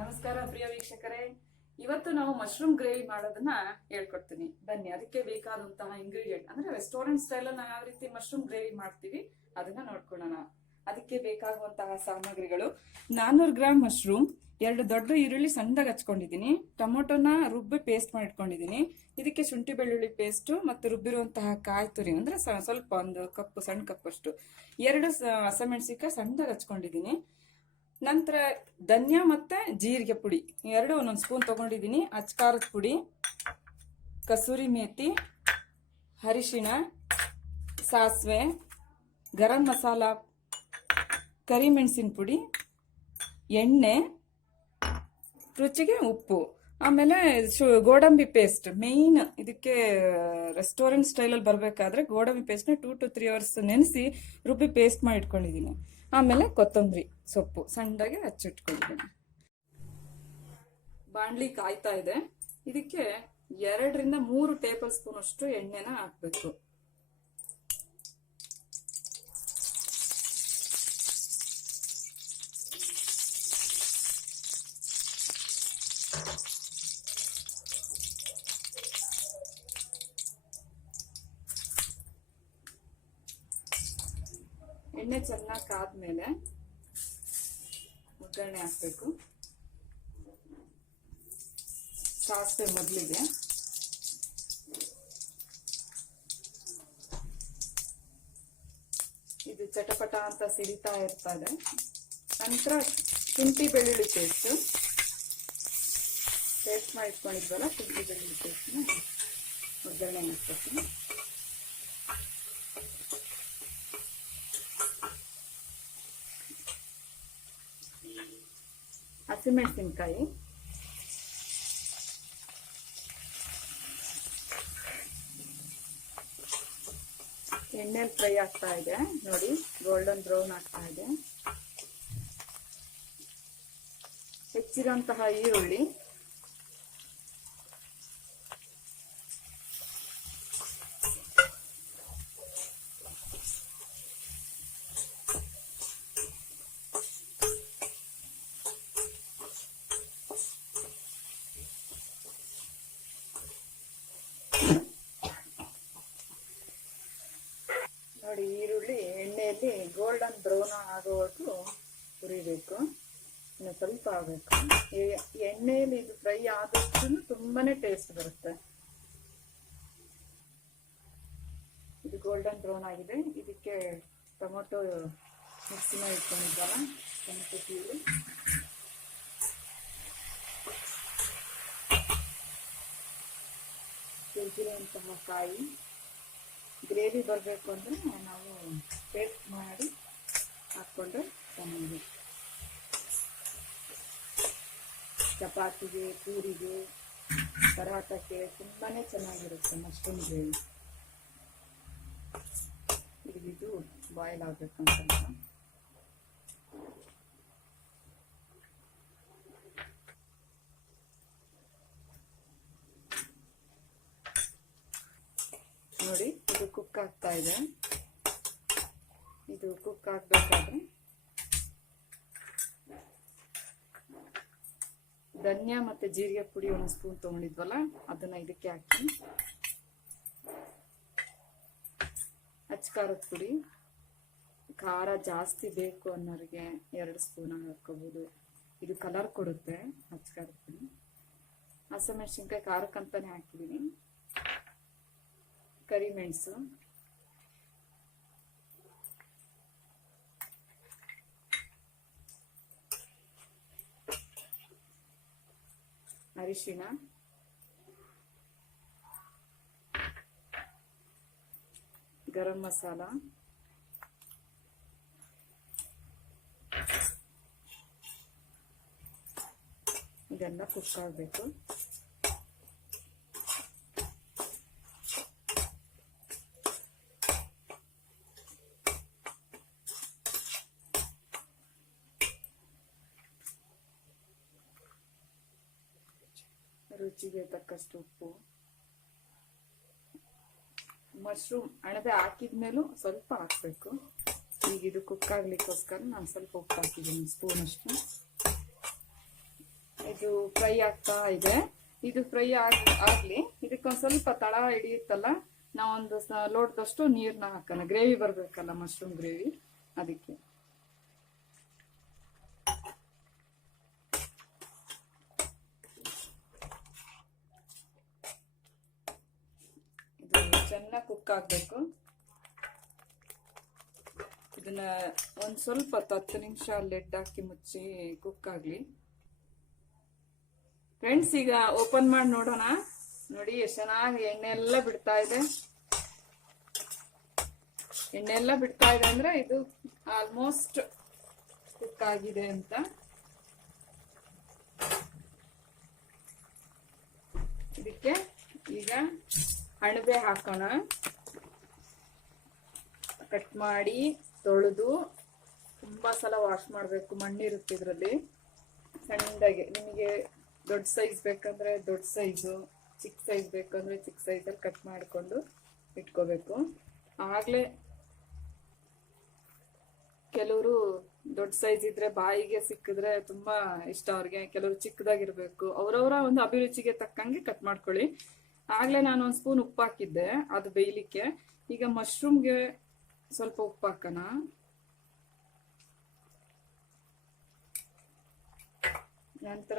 ನಮಸ್ಕಾರ ಪ್ರಿಯ ವೀಕ್ಷಕರೇ, ಇವತ್ತು ನಾವು ಮಶ್ರೂಮ್ ಗ್ರೇವಿ ಮಾಡೋದನ್ನ ಹೇಳ್ಕೊಡ್ತೀನಿ. ಬನ್ನಿ, ಅದಕ್ಕೆ ಬೇಕಾದಂತಹ ಇಂಗ್ರೀಡಿಯೆಂಟ್ ಅಂದ್ರೆ ರೆಸ್ಟೋರೆಂಟ್ ಸ್ಟೈಲ್ ನಾವು ಯಾವ ರೀತಿ ಮಶ್ರೂಮ್ ಗ್ರೇವಿ ಮಾಡ್ತೀವಿ ಅದನ್ನ ನೋಡ್ಕೊಳ್ಳೋಣ. ಅದಕ್ಕೆ ಬೇಕಾಗುವಂತಹ ಸಾಮಗ್ರಿಗಳು: 400 ಗ್ರಾಮ್ ಮಶ್ರೂಮ್, 2 ದೊಡ್ಡ ಈರುಳ್ಳಿ ಸಣ್ಣದಾಗಿ ಹಚ್ಕೊಂಡಿದ್ದೀನಿ, ಟೊಮೊಟೊನ ರುಬ್ಬಿ ಪೇಸ್ಟ್ ಮಾಡಿಟ್ಕೊಂಡಿದ್ದೀನಿ, ಇದಕ್ಕೆ ಶುಂಠಿ ಬೆಳ್ಳುಳ್ಳಿ ಪೇಸ್ಟ್ ಮತ್ತು ರುಬ್ಬಿರುವಂತಹ ಕಾಯಿ ತುರಿ ಅಂದ್ರೆ ಸ್ವಲ್ಪ ಒಂದು ಕಪ್, ಸಣ್ಣ ಕಪ್ ಅಷ್ಟು, 2 ಹಸಿಮೆಣಸಿನಕಾಯಿ ಸಣ್ಣದಾಗಿ ಹಚ್ಕೊಂಡಿದ್ದೀನಿ. ನಂತರ ಧನಿಯಾ ಮತ್ತೆ ಜೀರಿಗೆ ಪುಡಿ ಎರಡು ಒಂದೊಂದು ಸ್ಪೂನ್ ತಗೊಂಡಿದ್ದೀನಿ, ಅಚ್ಕಾರದ ಪುಡಿ, ಕಸೂರಿ ಮೇಥಿ, ಅರಿಶಿಣ, ಸಾಸಿವೆ, ಗರಂ ಮಸಾಲ, ಕರಿಮೆಣಸಿನ ಪುಡಿ, ಎಣ್ಣೆ, ರುಚಿಗೆ ಉಪ್ಪು, ಆಮೇಲೆ ಗೋಡಂಬಿ ಪೇಸ್ಟ್. ಮೇಯ್ನ್ ಇದಕ್ಕೆ ರೆಸ್ಟೋರೆಂಟ್ ಸ್ಟೈಲಲ್ಲಿ ಬರಬೇಕಾದ್ರೆ ಗೋಡಂಬಿ ಪೇಸ್ಟ್ನ 2 to 3 hours ನೆನೆಸಿ ರುಬ್ಬಿ ಪೇಸ್ಟ್ ಮಾಡಿ ಇಟ್ಕೊಂಡಿದ್ದೀನಿ. ಆಮೇಲೆ ಕೊತ್ತಂಬರಿ ಸೊಪ್ಪು ಸಣ್ಣದಾಗಿ ಹಚ್ಚಿಟ್ಕೊಂಡಿದ್ದೀನಿ. ಬಾಣಲಿ ಕಾಯ್ತಾ ಇದೆ, ಇದಕ್ಕೆ 2 ರಿಂದ 3 ಟೇಬಲ್ ಸ್ಪೂನ್ ಅಷ್ಟು ಎಣ್ಣೆನ ಹಾಕ್ಬೇಕು. ಎಣ್ಣೆ ಚೆನ್ನಾಗಿ ಕಾದ್ಮೇಲೆ ಒಗ್ಗರಣೆ ಹಾಕ್ಬೇಕು. ಸಾಸಿವೆ ಮೊದಲಿಗೆ, ಇದು ಚಟಪಟ ಅಂತ ಸಿಡಿತಾ ಇರ್ತದೆ. ನಂತರ ಶುಂಠಿ ಬೆಳ್ಳುಳ್ಳಿ ಪೇಸ್ಟ್ ಮಾಡಿ ಇಟ್ಕೊಂಡಿದ್ವಲ್ಲ, ಶುಂಠಿ ಬೆಳ್ಳುಳ್ಳಿ ಪೇಸ್ಟ್ನ ಒಗ್ಗರಣೆ ಹಾಕ್ಬೇಕು. ಹಸಿಮೆಣಸಿನಕಾಯಿ, ಎಣ್ಣೆಲಿ ಫ್ರೈ ಆಗ್ತಾ ಇದೆ ನೋಡಿ, ಗೋಲ್ಡನ್ ಬ್ರೌನ್ ಆಗ್ತಾ ಇದೆ. ಹೆಚ್ಚಿರುವಂತಹ ಈರುಳ್ಳಿ, ನೋಡಿ ಈರುಳ್ಳಿ ಎಣ್ಣೆಯಲ್ಲಿ ಗೋಲ್ಡನ್ ಬ್ರೌನ್ ಆಗೋವರೆಗೂ ಹುರಿಬೇಕು. ಇನ್ನು ಸ್ವಲ್ಪ ಆಗಬೇಕು. ಎಣ್ಣೆಯಲ್ಲಿ ಇದು ಫ್ರೈ ಆದಷ್ಟು ತುಂಬಾನೇ ಟೇಸ್ಟ್ ಬರುತ್ತೆ. ಇದು ಗೋಲ್ಡನ್ ಬ್ರೌನ್ ಆಗಿದೆ. ಇದಕ್ಕೆ ಟೊಮೊಟೊ ಮಿಕ್ಸಿನ ಇಟ್ಕೊಂಡಿದ್ದಾರ, ಟೊಮೊಟೊ ಪ್ಯೂರಿ, ತುರಿದಿರುವಂತಹ ಕಾಯಿ. ಗ್ರೇವಿ ಬರಬೇಕು ಅಂದರೆ ನಾವು ಪೇಸ್ಟ್ ಮಾಡಿ ಹಾಕ್ಕೊಂಡ್ರೆ ಚೆನ್ನಾಗಿ ಚಪಾತಿಗೆ, ಪೂರಿಗೆ, ಪರಾಟಕ್ಕೆ ತುಂಬಾ ಚೆನ್ನಾಗಿರುತ್ತೆ ಮಶ್ರೂಮ್ ಗ್ರೇವಿ. ಇದು ಬಾಯ್ಲ್ ಆಗಬೇಕಂತ ನೋಡಿ, ಇದು ಕುಕ್ ಆಗ್ತಾ ಇದೆ. ಇದು ಕುಕ್ ಆಗಬೇಕಾದ್ರೆ ಧನಿಯಾ ಮತ್ತೆ ಜೀರಿಗೆ ಪುಡಿ 1 ಸ್ಪೂನ್ ತಗೊಂಡಿದ್ವಲ್ಲ ಅದನ್ನ ಇದಕ್ಕೆ ಹಾಕಿ, ಅಚ್ಕಾರದ ಪುಡಿ, ಖಾರ ಜಾಸ್ತಿ ಬೇಕು ಅನ್ನೋರಿಗೆ 2 ಸ್ಪೂನ್ ಹಾಕೋಬಹುದು, ಇದು ಕಲರ್ ಕೊಡುತ್ತೆ ಅಚ್ಕಾರದ ಪುಡಿ. ಹಸಿಮೆಣಸಿನ್ಕಾಯಿ ಖಾರಕ್ಕಂತಾನೆ ಹಾಕಿದ್ದೀನಿ, ಕರಿಮೆಣಸು, ಅರಿಶಿಣ, ಗರಂ ಮಸಾಲ, ಇದೆಲ್ಲ ಕುಕ್ ಆಗಬೇಕು. ರುಚಿಗೆ ತಕ್ಕಷ್ಟು ಉಪ್ಪು. ಮಶ್ರೂಮ್ ಅಣಬೆ ಹಾಕಿದ್ಮೇಲೂ ಸ್ವಲ್ಪ ಹಾಕಬೇಕು. ಈಗ ಇದು ಕುಕ್ ಆಗ್ಲಿಕ್ಕೋಸ್ಕರ ನಾನು ಸ್ವಲ್ಪ ಉಪ್ಪು ಹಾಕಿದ್ದೀನಿ, ಸ್ಪೂನ್ ಅಷ್ಟು. ಇದು ಫ್ರೈ ಆಗ್ತಾ ಇದೆ. ಇದು ಫ್ರೈ ಆಗ್ಲಿ. ಇದಕ್ಕೊಂದ್ ಸ್ವಲ್ಪ ತಳ ಹಿಡಿಯುತ್ತಲ್ಲ, ನಾವೊಂದು ಲೋಟದಷ್ಟು ನೀರ್ನ ಹಾಕೋಣ, ಗ್ರೇವಿ ಬರ್ಬೇಕಲ್ಲ, ಮಶ್ರೂಮ್ ಗ್ರೇವಿ, ಅದಕ್ಕೆ. ಇದು ಚೆನ್ನಾಗಿ ಕುಕ್ ಆಗ್ಬೇಕು. ಇದನ್ನ ಒಂದ್ ಸ್ವಲ್ಪ 10 ನಿಮಿಷ ಲೆಡ್ ಹಾಕಿ ಮುಚ್ಚಿ ಕುಕ್ ಆಗ್ಲಿ. ಫ್ರೆಂಡ್ಸ್, ಈಗ ಓಪನ್ ಮಾಡಿ ನೋಡೋಣ. ನೋಡಿ ಎಷ್ಟು ಚೆನ್ನಾಗಿ ಎಣ್ಣೆ ಎಲ್ಲ ಬಿಡ್ತಾ ಇದೆ. ಎಣ್ಣೆ ಎಲ್ಲ ಬಿಡ್ತಾ ಇದೆ ಅಂದ್ರೆ ಇದು ಆಲ್ಮೋಸ್ಟ್ ಕುಕ್ ಆಗಿದೆ ಅಂತ. ಇದಕ್ಕೆ ಈಗ ಅಣಬೆ ಹಾಕೋಣ. ಕಟ್ ಮಾಡಿ ತೊಳೆದು ತುಂಬಾ ಸಲ ವಾಶ್ ಮಾಡಬೇಕು, ಮಣ್ಣಿರುತ್ತೆ ಇದರಲ್ಲಿ. ಸಣ್ಣಗೆ, ನಿಮಗೆ ದೊಡ್ಡ ಸೈಜ್ ಬೇಕಂದ್ರೆ ದೊಡ್ಡ ಸೈಜು, ಚಿಕ್ಕ ಸೈಜ್ ಬೇಕಂದ್ರೆ ಚಿಕ್ಕ ಸೈಜಲ್ಲಿ ಕಟ್ ಮಾಡಿಕೊಂಡು ಇಟ್ಕೋಬೇಕು. ಆಗ್ಲೇ ಕೆಲವರು ದೊಡ್ಡ ಸೈಜ್ ಇದ್ರೆ ಬಾಯಿಗೆ ಸಿಕ್ಕಿದ್ರೆ ತುಂಬಾ ಇಷ್ಟ ಅವ್ರಿಗೆ, ಕೆಲವರು ಚಿಕ್ಕದಾಗಿರ್ಬೇಕು. ಅವರವರ ಒಂದು ಅಭಿರುಚಿಗೆ ತಕ್ಕಂಗೆ ಕಟ್ ಮಾಡ್ಕೊಳ್ಳಿ. ಆಗ್ಲೇ ನಾನು ಒಂದು ಸ್ಪೂನ್ ಉಪ್ಪು ಹಾಕಿದ್ದೆ, ಅದು ಬೇಯಲಿಕ್ಕೆ. ಈಗ ಮಶ್ರೂಮ್ಗೆ ಸ್ವಲ್ಪ ಉಪ್ಪು ಹಾಕೋಣ. ನಂತರ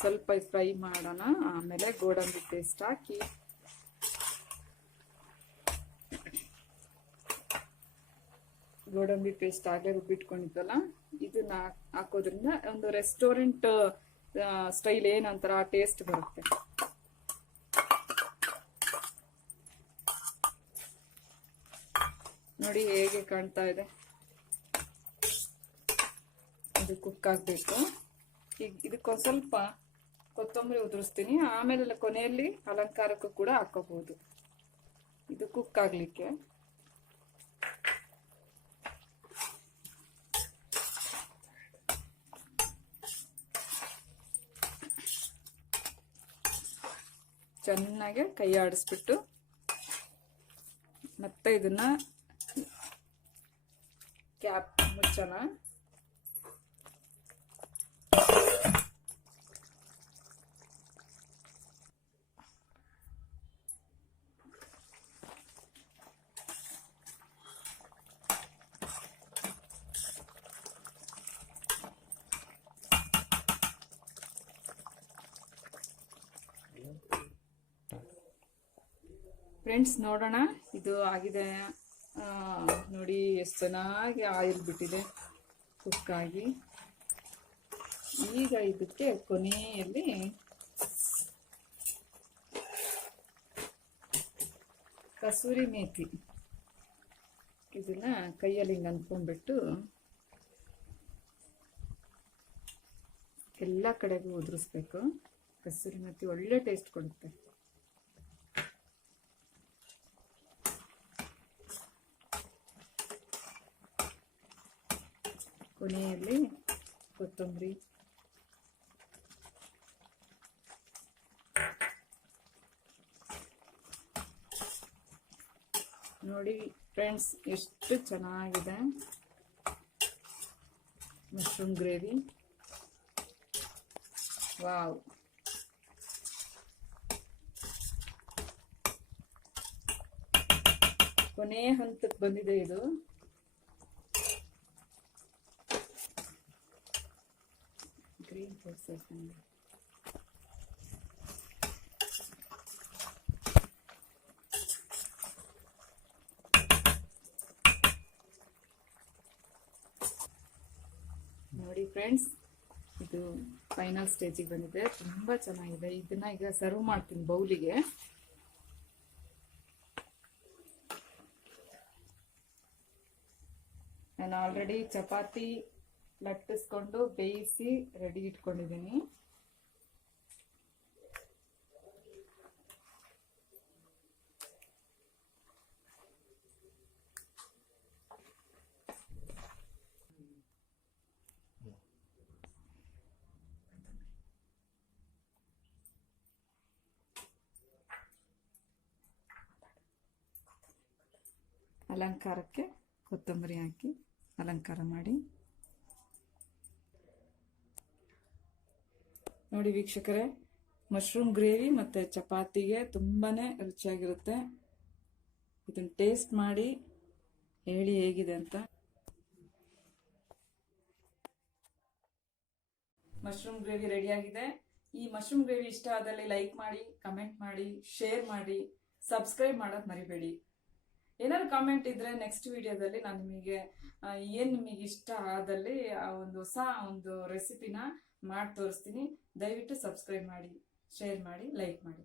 ಸ್ವಲ್ಪ ಫ್ರೈ ಮಾಡೋಣ. ಆಮೇಲೆ ಗೋಡಂಬಿ ಪೇಸ್ಟ್ ಹಾಕಿ ಗೋಡಂಬಿ ಪೇಸ್ಟ್ ಆಗಲೇ ರುಬ್ಬಿಟ್ಕೊಂಡಿದ್ದಲ್ಲ, ಇದನ್ನ ಹಾಕೋದ್ರಿಂದ ಒಂದು ರೆಸ್ಟೋರೆಂಟ್ ಸ್ಟೈಲ್ ಏನಂತಾರ ಆ ಟೇಸ್ಟ್ ಬರುತ್ತೆ. ನೋಡಿ ಹೇಗೆ ಕಾಣ್ತಾ ಇದೆ. ಇದು ಕುಕ್ ಆಗಬೇಕು. ಈಗ ಇದಕ್ಕೊಂದು ಸ್ವಲ್ಪ ಕೊತ್ತಂಬರಿ ಉದುರಿಸ್ತೀನಿ, ಆಮೇಲೆ ಕೊನೆಯಲ್ಲಿ ಅಲಂಕಾರಕ್ಕೂ ಕೂಡ ಹಾಕೋಬಹುದು. ಇದು ಕುಕ್ ಆಗ್ಲಿಕ್ಕೆ. ಚೆನ್ನಾಗಿ ಕೈ ಆಡಿಸ್ಬಿಟ್ಟು ಮತ್ತೆ ಇದನ್ನ ಕ್ಯಾಪ್ ಮುಚ್ಚೋಣ. ಫ್ರೆಂಡ್ಸ್, ನೋಡೋಣ ಇದು ಆಗಿದೆ. ನೋಡಿ ಎಷ್ಟು ಚೆನ್ನಾಗಿ ಆಯಿಲ್ ಬಿಟ್ಟಿದೆ ಕುಕ್ ಆಗಿ. ಈಗ ಇದಕ್ಕೆ ಕೊನೆಯಲ್ಲಿ ಕಸೂರಿ ಮೇಥಿ, ಇದನ್ನ ಕೈಯಲ್ಲಿ ಹಿಂಗೆ ಅಂದ್ಕೊಂಡ್ಬಿಟ್ಟು ಎಲ್ಲ ಕಡೆಗೂ ಉದುರಿಸ್ಬೇಕು. ಕಸೂರಿ ಮೇಥಿ ಒಳ್ಳೆ ಟೇಸ್ಟ್ ಕೊಡುತ್ತೆ. ಕೊನೆಯಲ್ಲಿ ಕೊತ್ತಂಬರಿ, ನೋಡಿ ಫ್ರೆಂಡ್ಸ್ ಎಷ್ಟು ಚೆನ್ನಾಗಿದೆ ಮಶ್ರೂಮ್ ಗ್ರೇವಿ. ವಾವ್! ಕೊನೆ ಹಂತಕ್ಕೆ ಬಂದಿದೆ ಇದು. ಗ್ರೀನ್ ಪ್ರೋಸೆಸ್ ನೋಡಿ ಫ್ರೆಂಡ್ಸ್, ಇದು ಫೈನಲ್ ಸ್ಟೇಜಿಗೆ ಬಂದಿದೆ. ತುಂಬಾ ಚೆನ್ನಾಗಿದೆ. ಇದನ್ನ ಈಗ ಸರ್ವ್ ಮಾಡ್ತೀನಿ ಬೌಲಿಗೆ. ನಾನು ಆಲ್ರೆಡಿ ಚಪಾತಿ ಲಟ್ಟಿಸ್ಕೊಂಡು ಬೇಯಿಸಿ ರೆಡಿ ಇಟ್ಕೊಂಡಿದ್ದೀನಿ. ಅಲಂಕಾರಕ್ಕೆ ಕೊತ್ತಂಬರಿ ಹಾಕಿ ಅಲಂಕಾರ ಮಾಡಿ. ನೋಡಿ ವೀಕ್ಷಕರೇ, ಮಶ್ರೂಮ್ ಗ್ರೇವಿ ಮತ್ತು ಚಪಾತಿಗೆ ತುಂಬಾ ರುಚಿಯಾಗಿರುತ್ತೆ. ಇದನ್ನು ಟೇಸ್ಟ್ ಮಾಡಿ ಹೇಳಿ ಹೇಗಿದೆ ಅಂತ. ಮಶ್ರೂಮ್ ಗ್ರೇವಿ ರೆಡಿಯಾಗಿದೆ. ಈ ಮಶ್ರೂಮ್ ಗ್ರೇವಿ ಇಷ್ಟ ಆದಲ್ಲಿ ಲೈಕ್ ಮಾಡಿ, ಕಮೆಂಟ್ ಮಾಡಿ, ಶೇರ್ ಮಾಡಿ, ಸಬ್ಸ್ಕ್ರೈಬ್ ಮಾಡೋದು ಮರಿಬೇಡಿ. ಏನಾದ್ರು ಕಾಮೆಂಟ್ ಇದ್ರೆ ನೆಕ್ಸ್ಟ್ ವಿಡಿಯೋದಲ್ಲಿ ನಾನು ನಿಮಗೆ ನಿಮಗೆ ಇಷ್ಟ ಆದಲ್ಲಿ ಒಂದು ರೆಸಿಪಿನ ಮಾಡಿ ತೋರಿಸ್ತೀನಿ. ದಯವಿಟ್ಟು ಸಬ್ಸ್ಕ್ರೈಬ್ ಮಾಡಿ, ಶೇರ್ ಮಾಡಿ, ಲೈಕ್ ಮಾಡಿ.